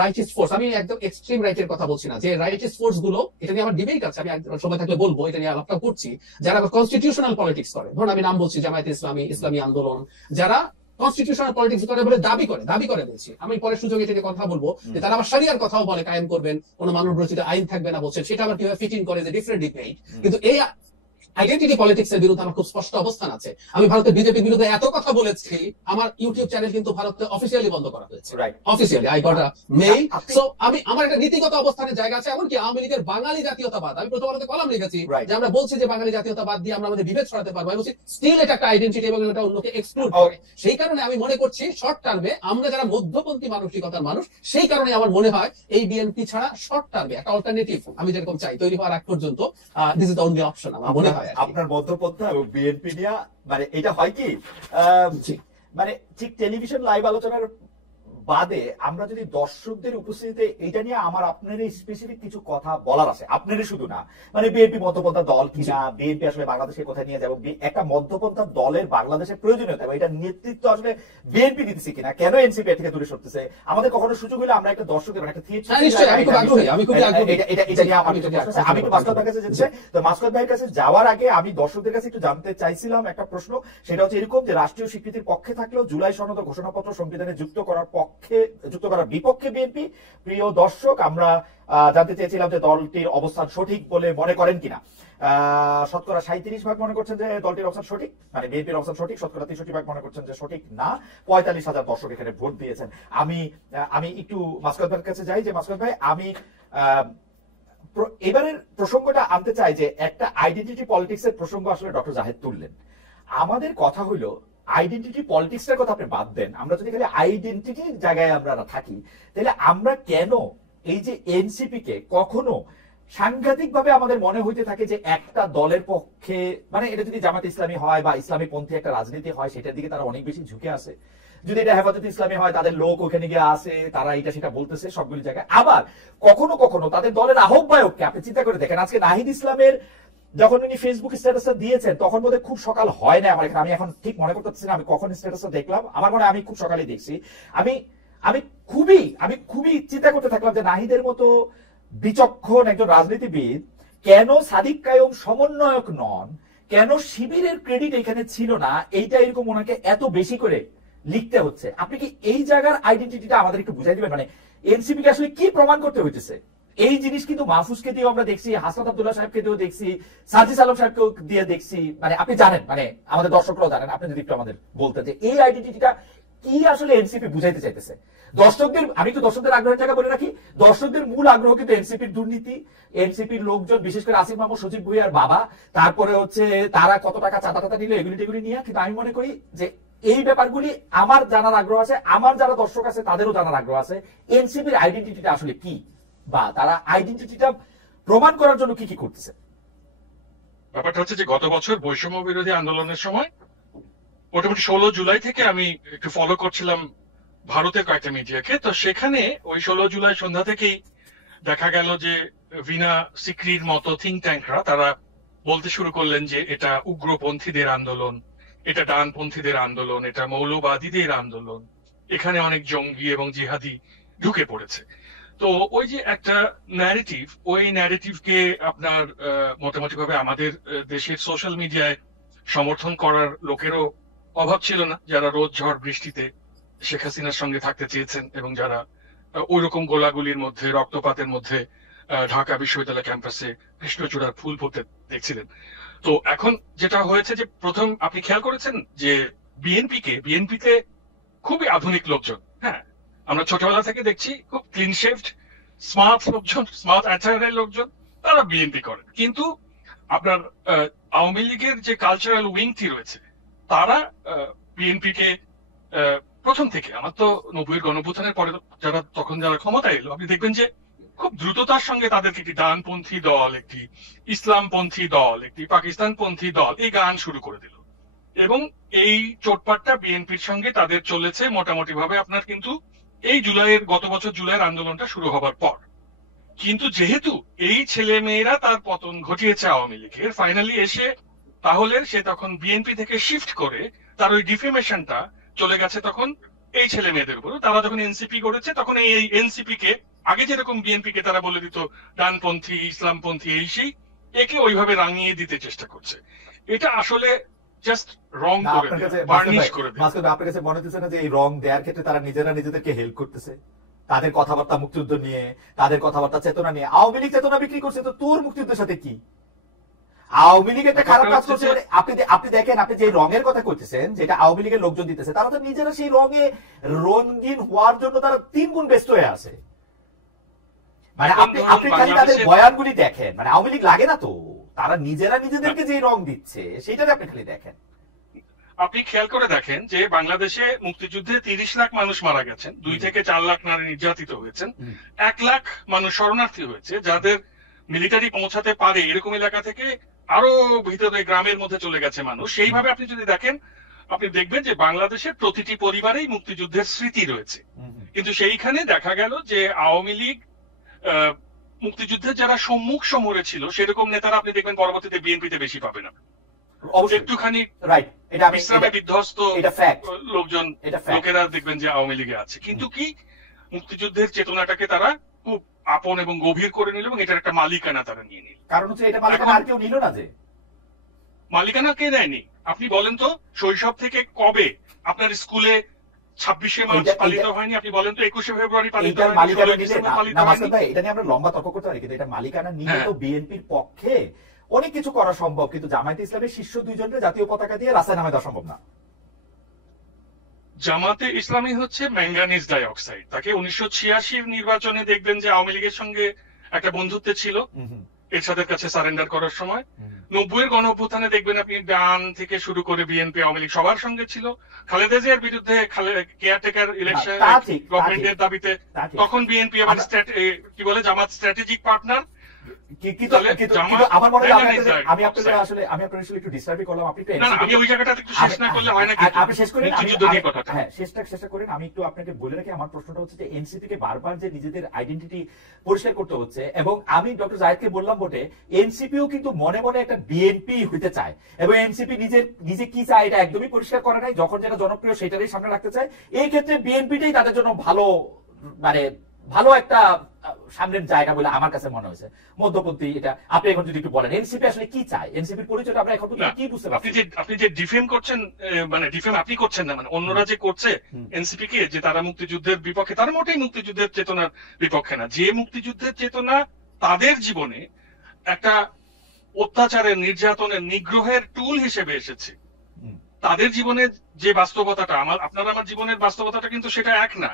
রাইটিস্ট ফোর্স, আমি একদম এক্সট্রিম রাইটের কথা বলছি না, যে রাইটিস্ট ফোর্স গুলো, এটা নিয়ে আমার ডিবেট আছে, আমি সময় থাকলে বলবো, এটা নিয়ে আলাপটা করছি, যারা কনস্টিটিউশনাল পলিটিক্স করে, ধরুন আমি নাম বলছি জামায়াতে ইসলামী, ইসলামী আন্দোলন, যারা কনস্টিটিউশনাল পলিটিক্স করে বলে দাবি করে বলছি, আমি পরে সুযোগে এটা নিয়ে কথা বলবো, যে তারা আবার শরিয়ার কথাও বলে কায়েম করবেন, কোন মানব রচিত আইন থাকবে না বলছেন, সেটা আবার কিভাবে ফিট ইন করে, যে ডিফারেন্ট ডিবেট। কিন্তু এই আইডেন্টিটি পলিটিক্স এর বিরুদ্ধে আমার খুব স্পষ্ট অবস্থান আছে। আমি ভারতের বিজেপির বিরুদ্ধে এত কথা বলেছি, আমার ইউটিউব চ্যানেল কিন্তু ভারতে অফিসিয়ালি বন্ধ করা হয়েছে, officially I got a mail. So আমি, আমার একটা নীতিগত অবস্থানের জায়গা আছে। এমনকি আওয়ামী লীগের বাঙালি জাতীয়তাবাদ, আমি প্রথম আলোতে কলাম লিখেছি যে আমরা বলছি যে বাঙালি জাতীয়তাবাদ দিয়ে আমরা আমাদের বিভেদ ছড়াতে পারবো, আমি বলছি স্টিল এটা একটা আইডেন্টিটি এবং এটা অন্যকে এক্সক্লুড করে। সেই কারণে আমি মনে করছি শর্ট টার্মে আমরা যারা মধ্যপন্থী মানসিকতার মানুষ, সেই কারণে আমার মনে হয় এই বিএনপি ছাড়া শর্ট টার্মে একটা অল্টারনেটিভ আমি যেরকম চাই তৈরি হওয়ার আগ পর্যন্ত this is the only option আমার মনে হয়। আপনার মধ্যপন্থা এবং বিএনপি নিয়ে মানে এটা হয় কি, মানে ঠিক টেলিভিশন লাইভ আলোচনার বাদে আমরা যদি দর্শকদের উপস্থিতিতে এটা নিয়ে আমার আপনার স্পেসিফিক কিছু কথা বলার আছে, আপনারই শুধু না, মানে বিএনপি মধ্যপন্থা দল কিনা, বিএনপি আসলে বাংলাদেশে কোথায় নিয়ে যাবে, একটা মধ্যপন্থা দলের বাংলাদেশের প্রয়োজনীয়তা এবং এটা নেতৃত্ব আসলে বিএনপি দিতেছে কিনা, কেন এনসিপি থেকে দূরে সরতেছে, আমাদের কখনো সুযোগ হলে আমরা একটা দর্শকদের একটা আমি একটু মাসকাত ভাইয়ের কাছে যেতে, তো মাসকাত ভাইয়ের কাছে যাওয়ার আগে আমি দর্শকদের কাছে একটু জানতে চাইছিলাম একটা প্রশ্ন, সেটা হচ্ছে এরকম যে রাষ্ট্রীয় স্বীকৃতির পক্ষে থাকলেও জুলাই সনদ ও ঘোষণাপত্র সংবিধানে যুক্ত করার বিপক্ষে বিএনপি। প্রিয় দর্শক, আমরা জানতে চেয়েছিলাম যে দলটির অবস্থান সঠিক বলে মনে করেন কিনা। শতকরা 37% মনে করছেন যে দলটির অবস্থান সঠিক, মানে বিএনপির অবস্থান সঠিক, শতকরা 63% মনে করছেন যে সঠিক না। 45,000 দর্শক এখানে ভোট দিয়েছেন। আমি একটু মাসকাত ভাইয়ের কাছে যাই, যে মাসকাত ভাই, আমি এবারের প্রসঙ্গটা আনতে চাই, যে একটা আইডেন্টিটি পলিটিক্স এর প্রসঙ্গ আসলে ডক্টর জাহেদ তুললেন। আমাদের কথা হইলো আইডেন্টিটি পলিটিক্সের কথা আপনি বাদ দেন, আমরা যদি খালি আইডেন্টিটির জায়গায় আমরা থাকি, তাহলে আমরা কেন এই যে এনসিপি কে কখনো সাংঘাতিক ভাবে আমাদের মনে হইতে থাকে যে একটা দলের পক্ষে, মানে এটা যদি জামাত ইসলামী হয় বা ইসলামী পন্থী একটা রাজনীতি হয়, সেটার দিকে তারা অনেক বেশি ঝুঁকে আসে। যদি এটা হেফাজত ইসলামী হয়, তাদের লোক ওখানে গিয়ে আসে, তারা এটা সেটা বলতেছে সবগুলি জায়গায়। আবার কখনো কখনো তাদের দলের আহ্বায়ককে আপনি চিন্তা করে দেখেন, আজকে নাহিদ ইসলামের যখন উনি ফেসবুক স্ট্যাটাসটা দিয়েছেন, তখন বোধহয় খুব সকাল হয় না আমার এখানে, আমি এখন ঠিক মনে করতে পারছি না আমি কখন স্ট্যাটাসটা দেখলাম, আমার মনে হয় আমি খুব সকালে দেখছি। আমি খুবই চিন্তা করতে থাকলাম যে নাহিদের মতো বিচক্ষণ একজন রাজনীতিবিদ কেন সাদিক কায়ুম সমন্বয়ক নন, কেন শিবিরের ক্রেডিট এখানে ছিল না, এইটা এরকম ওনাকে এত বেশি করে লিখতে হচ্ছে। আপনি কি এই জায়গার আইডেন্টিটিটা আমাদের একটু বুঝাই দিবেন, মানে এনসিপি কে আসলে কি প্রমাণ করতে হইতেছে? এই জিনিস কিন্তু মাহফুজকে দিয়েও আমরা দেখছি, হাসনাত আব্দুল্লাহ সাহেবকে দিয়েও দেখছি, সাজিদ আলম সাহেবকেও দিয়ে দেখছি, মানে আপনি জানেন, মানে আমাদের দর্শকরাও জানেন, আপনি যদি একটু আমাদের বলতেন যে এই আইডেন্টিটিটা কি আসলে এনসিপি বুঝাইতে চাইতেছে দর্শকদের। আমি তো দর্শকদের আগ্রহের জায়গা বলে রাখি, দর্শকদের মূল আগ্রহ কিন্তু এনসিপির দুর্নীতি, এনসিপির লোকজন, বিশেষ করে আসিফ মাহমুদ, সজীব ভুইয়ার বাবা, তারপরে হচ্ছে তারা কত টাকা চাঁদা টাকা নিল, এগুলি নিয়ে। কিন্তু আমি মনে করি যে এই ব্যাপারগুলি আমার জানার আগ্রহ আছে, আমার যারা দর্শক আছে তাদেরও জানার আগ্রহ আছে, এনসিপির আইডেন্টিটিটা আসলে কি, বা তারা আইডেন্টিটিটা প্রমাণ করার জন্য কি কি করতেছে। ব্যাপারটা হচ্ছে যে গত বছর বৈষম্য বিরোধী আন্দোলনের সময় মোটামুটি 16 জুলাই থেকে আমি একটু ফলো করছিলাম ভারতের কয়েকটা মিডিয়াকে, তো সেখানে ওই 16 জুলাই সন্ধ্যা থেকেই দেখা গেল যে ভিনা সিক্রির মতো থিঙ্ক ট্যাঙ্করা তারা বলতে শুরু করলেন যে এটা উগ্রপন্থীদের আন্দোলন, এটা ডানপন্থীদের আন্দোলন, এটা মৌলবাদীদের আন্দোলন, এখানে অনেক জঙ্গি এবং জিহাদি ঢুকে পড়েছে। তো ওই যে একটা ন্যারেটিভ, ওই ন্যারেটিভকে আপনার মোটামুটি ভাবে আমাদের দেশের সোশ্যাল মিডিয়ায় সমর্থন করার লোকেরও অভাব ছিল না, যারা রোদ ঝড় বৃষ্টিতে শেখ হাসিনার সঙ্গে থাকতে চেয়েছেন এবং যারা ওই রকম গোলাগুলির মধ্যে, রক্তপাতের মধ্যে ঢাকা বিশ্ববিদ্যালয় ক্যাম্পাসে কৃষ্ণচূড়ার ফুল ফুটতে দেখছিলেন। তো এখন যেটা হয়েছে যে প্রথম আপনি খেয়াল করেছেন যে বিএনপিতে খুবই আধুনিক লোকজন, হ্যাঁ, আমরা ছোটবেলা থেকে দেখছি খুব ক্লিন শেভড স্মার্ট লোকজন, স্মার্ট অ্যাটায়ারের লোকজন, তারা বিএনপি করেন। কিন্তু আপনার আওয়ামী লীগের যে কালচারাল উইংটি রয়েছে, তারা বিএনপিকে প্রথম থেকে, আমার তো 90-এর গণঅভ্যুত্থানের পরে যারা ক্ষমতায় এলো, আপনি দেখবেন যে খুব দ্রুততার সঙ্গে তাদেরকে একটি ডানপন্থী দল, একটি ইসলামপন্থী দল, একটি পাকিস্তানপন্থী দল এই গান শুরু করে দিল। এবং এই চোটপাটটা বিএনপির সঙ্গে তাদের চলেছে মোটামুটি ভাবে আপনার কিন্তু এই গত বছর জুলাইয়ের আন্দোলনটা শুরু হবার পর। কিন্তু যেহেতু এই ছেলে মেয়েরা তার পতন ঘটিয়েছে আওয়ামী লীগের, ফাইনালি এসে তাহলে সে তখন বিএনপি থেকে শিফট করে তার ওই ডিফেমেশনটা চলে গেছে তখন এই ছেলে মেয়েদের উপর। তারা যখন এনসিপি করেছে তখন এই এনসিপি কে আগে যেরকম বিএনপি কে তারা বলে দিত ডানপন্থী, ইসলামপন্থী, এই সেই, একে ওইভাবে রাঙিয়ে দিতে চেষ্টা করছে। এটা আসলে জাস্ট রং করে দেয়, বার্নিশ করে দেয়। আপনার কাছে মনে হচ্ছে না যে এই রং দেওয়ার ক্ষেত্রে তারা নিজেরা নিজেদেরকে হেল্প করতেছে? তাদের কথাবার্তা মুক্তিযুদ্ধ নিয়ে, তাদের কথাবার্তা চেতনা নিয়ে। আওয়ামী লীগ চেতনা বিক্রি করছে, তো তোর মুক্তিযুদ্ধের সাথে কি? আওয়ামী লীগ একটা খারাপ কাজ করছে। আপনি দেখেন, আপনি যে রঙের কথা কইতেছেন, যেটা আওয়ামী লীগের লোকজন দিতেছে, তারা তো নিজেরা সেই রঙে রঙিন হওয়ার জন্য তারা 3 গুণ ব্যস্ত হয়ে আছে। মানে আপনি খালি তাদের বয়ানগুলি দেখেন, মানে আওয়ামী লীগ লাগে না তো, তারা নিজেরা নিজেদেরকে যে রং দিচ্ছে সেটাই আপনি খালি দেখেন। আপনি খেয়াল করে দেখেন যে বাংলাদেশে মুক্তিযুদ্ধে 30 লাখ মানুষ মারা গেছেন, 2 থেকে 4 লাখ নারী নির্যাতিত হয়েছেন, 1 লাখ মানুষ শরণার্থী হয়েছে, যাদের মিলিটারি পৌঁছাতে পারে এরকম এলাকা থেকে আরো ভিতরে গ্রামের মধ্যে চলে গেছে মানুষ। সেইভাবে আপনি যদি দেখেন, আপনি দেখবেন যে বাংলাদেশের প্রতিটি পরিবারেই মুক্তিযুদ্ধের স্মৃতি রয়েছে। কিন্তু সেইখানে দেখা গেল যে আওয়ামী লীগ মুক্তিযুদ্ধের যারা সম্মুখ সমরে ছিল সেরকম নেতারা আপনি দেখবেন পরবর্তীতে বিএনপিতে বেশি পাবে না। একটুখানি বিশ্রামে বিধ্বস্ত লোকজন, লোকেরা দেখবেন যে আওয়ামী লীগে আছে। কিন্তু কি মুক্তিযুদ্ধের চেতনাটাকে তারা খুব আপন এবং গভীর করে নিল এবং এটার একটা মালিকানা তারা নিয়ে নিল। কারণ হচ্ছে এটা মালিকানা আর কেউ নিল না। যে মালিকানা কে দেয়নি? আপনি বলেন তো, শৈশব থেকে কবে আপনার স্কুলে 26শে মার্চ পালিত হয়নি? আপনি বলেন তো 21শে ফেব্রুয়ারি পালিত হয়নি? এটা নিয়ে আমরা লম্বা তর্ক করতে পারি, কিন্তু এটা মালিকানা নিয়ে তো বিএনপির পক্ষে অনেক কিছু করা সম্ভব, কিন্তু জামায়াতে ইসলামের শীর্ষ 2 জনকে জাতীয় পতাকা দিয়ে রাস্তায় নামায় দেওয়া সম্ভব না। জামাতে ইসলামী হচ্ছে ম্যাঙ্গানিজ ডাইঅক্সাইড। তাকে 1986 নির্বাচনে দেখবেন যে আওয়ামী লীগের সঙ্গে একটা বন্ধুত্ব ছিল এরশাদের কাছে সারেন্ডার করার সময়। 90-এর গণঅভ্যুত্থানে দেখবেন আপনি ডান থেকে শুরু করে বিএনপি, আওয়ামী লীগ সবার সঙ্গে ছিল। খালেদা জিয়ার বিরুদ্ধে কেয়ারটেকার ইলেকশন গভর্নমেন্টের দাবিতে তখন বিএনপি আবার কি বলে জামাত স্ট্র্যাটেজিক পার্টনার। আমার মনে হয় আমি আপনাদের আসলে একটু ডিস্টার্বই করলাম। আমি ওই জায়গাটা একটু শেষ না করলে হয় না। আপনি শেষ করেন, হ্যাঁ শেষটা করেন। আমি একটু আপনাকে বলে রাখি, আমার প্রশ্নটা হচ্ছে যে এনসিপি কে বারবার যে নিজেদের আইডেন্টিটি পরিষ্কার করতে হচ্ছে, এবং আমি ডক্টর জাহিদকে বললাম বটে, এনসিপিও কিন্তু মনে মনে একটা বিএনপি হইতে চায়, এবং এনসিপি নিজে কি চায় এটা একদমই পরিষ্কার করে নাই। যখন যেটা জনপ্রিয় সেটারই সামনে রাখতে চায়। এই ক্ষেত্রে বিএনপিটাই তাদের জন্য ভালো একটা সামনের জায়গা বলে আমার কাছে মনে হয়েছে, মধ্যপন্থী। এটা আপনি এখন যদি একটু বলেন, এনসিপি আসলে কি চায়, এনসিপির পরিচয়টা আমরা এখন কি বুঝতে পারছি? আপনি যে ডিফেম করছেন, মানে ডিফেম আপনি করছেন না, মানে অন্যরা যে করছে এনসিপি কে, যে তারা মুক্তিযুদ্ধের বিপক্ষে, তারা মোটেই মুক্তিযুদ্ধের চেতনার বিপক্ষে না। যে মুক্তিযুদ্ধের চেতনা তাদের জীবনে একটা অত্যাচারের, নির্যাতনের, নিগ্রহের টুল হিসেবে এসেছে, তাদের জীবনে যে বাস্তবতাটা আপনার আমার জীবনের বাস্তবতাটা কিন্তু সেটা এক না।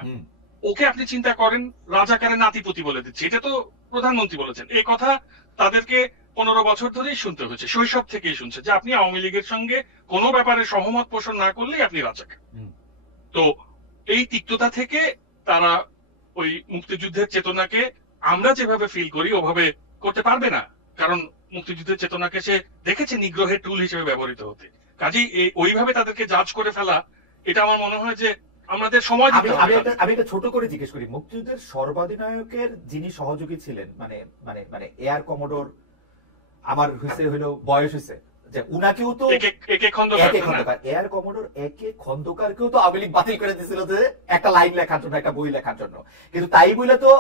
ওকে আপনি চিন্তা করেন রাজাকারের নাতিপুতি বলে দিচ্ছে, এটা তো প্রধানমন্ত্রী বলেছেন। এই কথা তাদেরকে 15 বছর ধরেই শুনতে হয়েছে, শৈশব থেকেই শুনছে যে আপনি আওয়ামী লীগের সঙ্গে কোনো ব্যাপারে সহমত পোষণ না করলেই আপনি রাজাকার। তো এই তিক্ততা থেকে তারা ওই মুক্তিযুদ্ধের চেতনাকে আমরা যেভাবে ফিল করি ওভাবে করতে পারবে না, কারণ মুক্তিযুদ্ধের চেতনাকে সে দেখেছে নিগ্রহের টুল হিসেবে ব্যবহৃত হতে। কাজেই ওইভাবে তাদেরকে জাজ করে ফেলা, এটা আমার মনে হয় যে আমাদের সময় দিতে হবে। আমি এটা ছোট করে জিজ্ঞেস করি, মুক্তিযুদ্ধের সর্বাধিনায়কের যিনি সহযোগী ছিলেন, মানে এয়ার কমোডোর, আমার বয়স হয়েছে যে উনাকেও তো একে খন্দকার, এয়ার কমোডোর একে খন্দকারকেও তো আওয়ামী লীগ বাতিল করে দিয়েছিল যে একটা লাইন লেখার জন্য, একটা বই লেখার জন্য। কিন্তু তাই বলে তো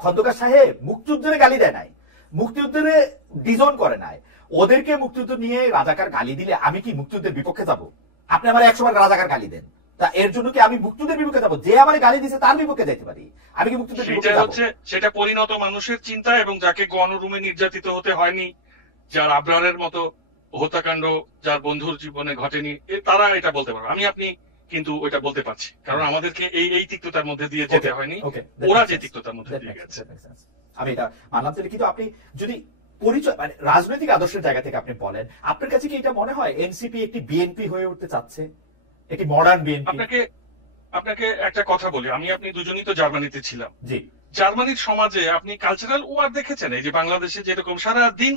খন্দকার সাহেব মুক্তিযুদ্ধের গালি দেয় নাই, মুক্তিযুদ্ধের ডিজন করে নাই। ওদেরকে মুক্তিযুদ্ধ নিয়ে রাজাকার গালি দিলে আমি কি মুক্তিযুদ্ধের বিপক্ষে যাব? আপনি আমার 100 বার রাজাকার গালি দেন, তা এর জন্য কি আমি মুক্তিযুদ্ধের বিপক্ষে যাবো? যে আমার গালি দিছে তার বিপক্ষে যেতে পারি, আমি কি মুক্তিযুদ্ধের বিপক্ষে যাব? সেটা পরিণত মানুষের চিন্তা, এবং যাকে গণরুমে নির্যাতিত হতে হয়নি, যার আবরারের মতো হত্যাকাণ্ড যার বন্ধুর জীবনে ঘটেনি, তারা এটা বলতে পারবে। আপনি কিন্তু ওইটা বলতে পারছি, কারণ আমাদেরকে এই তিক্ততার মধ্যে দিয়ে যেতে হয়নি, ওরা যে তিক্ততার মধ্যে দিয়ে গেছে। আমি এটা মানলাম। কিন্তু আপনি যদি পরিচয়, মানে রাজনৈতিক আদর্শের জায়গা থেকে আপনি বলেন, আপনার কাছে কি এটা মনে হয় এনসিপি একটি বিএনপি হয়ে উঠতে চাচ্ছে, একটি মডার্ন বিএনপি? আপনাকে একটা কথা বলি, আপনি দুজনই তো জার্মানিতে ছিলাম। জি। জার্মানির সমাজে আপনি কালচারাল ওয়ার দেখেছেন, এই যে বাংলাদেশে যেরকম সারা দিন